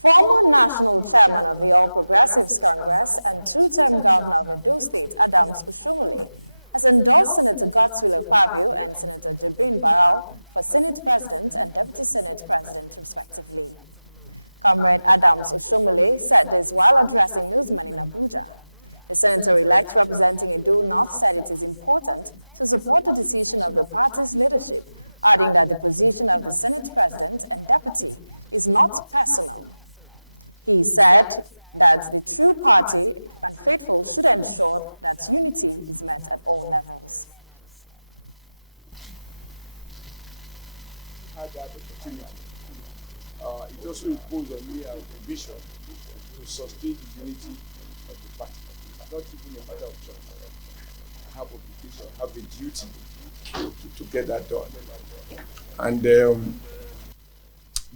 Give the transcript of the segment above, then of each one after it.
Former national chairman of the All Progressives Congress and two-term governor of Edo State, Adams Oshiomhole, has endorsed Senator Godswill Akpabio and Senator Jibrin Barau for Senate President and Deputy Senate President, respectively. Comrade Adams Oshiomhole said this while addressing NEWSMEN in Abuja. The senator-elect representing Edo North said it is important to support the decision of the party's leadership, adding that the position of the Senate President and Deputy is not personal. He said that the true party and faithful should ensure that unity is met at all levels. It also imposed on me a vision to sustain the unity of the party. It's not even a matter of choice. I have obligation, I have a duty to get that done. And the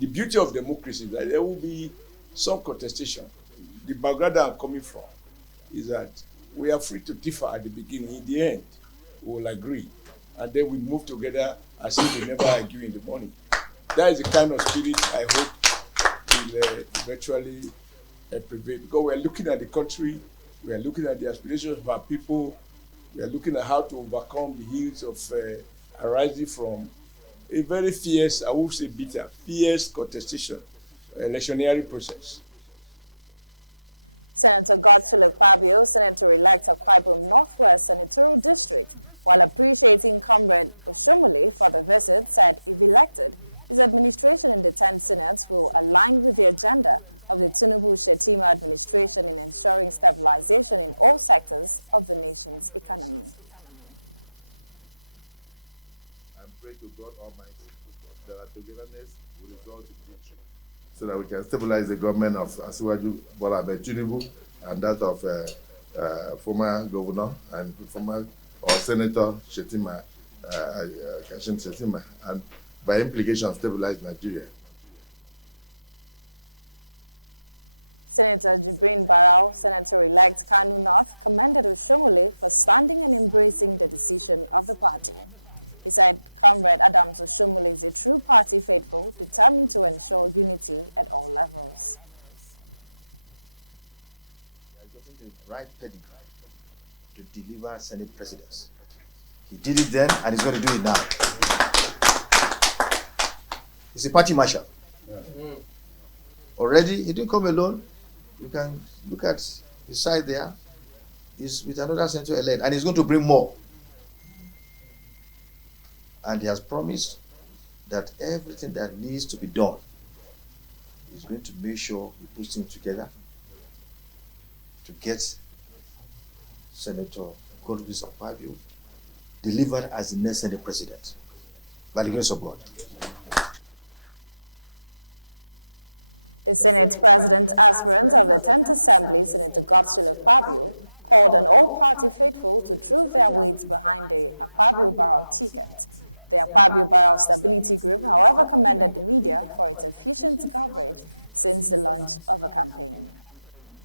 beauty of democracy is that there will be some contestation. The background I'm coming from is that we are free to differ at the beginning. In the end, we will agree. And then we move together as if we never argue in the morning. That is the kind of spirit I hope will eventually prevail. Because we are looking at the country, we are looking at the aspirations of our people, we are looking at how to overcome the ills of arising from a very fierce, I would say bitter, fierce contestation, electioneering process. Senator Godswill Akpabio, Senator-elect Akpabio Northwest Senatorial District, while appreciating Comrade Oshiomhole for the visit, said if elected, his administration in the 10th Senate will align with the agenda of the Tinubu-Shettima administration in ensuring stabilization in all sectors of the nation's economy. I pray to God Almighty that our togetherness will result in victory, so that we can stabilize the government of Asiwaju Bola Tinubu and that of former governor and former Senator Shettima, Kashim Shettima, and by implication stabilize Nigeria. Senator Jibrin Barau, Senator-elect Kano North, commended Oshiomhole for standing and embracing the decision of the party. He said Comrade Adams Oshiomhole is a true party faithful, determined to ensure unity at all levels. He has gotten the right pedigree to deliver Senate presidents. He did it then and he's going to do it now. He's a party marshal. Yeah. Already, he didn't come alone. You can look at his side there. He's with another senator-elect, and he's going to bring more. And he has promised that everything that needs to be done, he's going to make sure he puts things together to get Senator Godswill Akpabio delivered as the next Senate President by the grace of God. The Senate President aspirant of the 10th Assembly, Senator Godswill Akpabio, called on all party faithful to throw their weight behind the Akpabio Barau ticket. The Akpabio Barau Stability Group, however, commended the media for its efficient coverage since the launch of the campaign.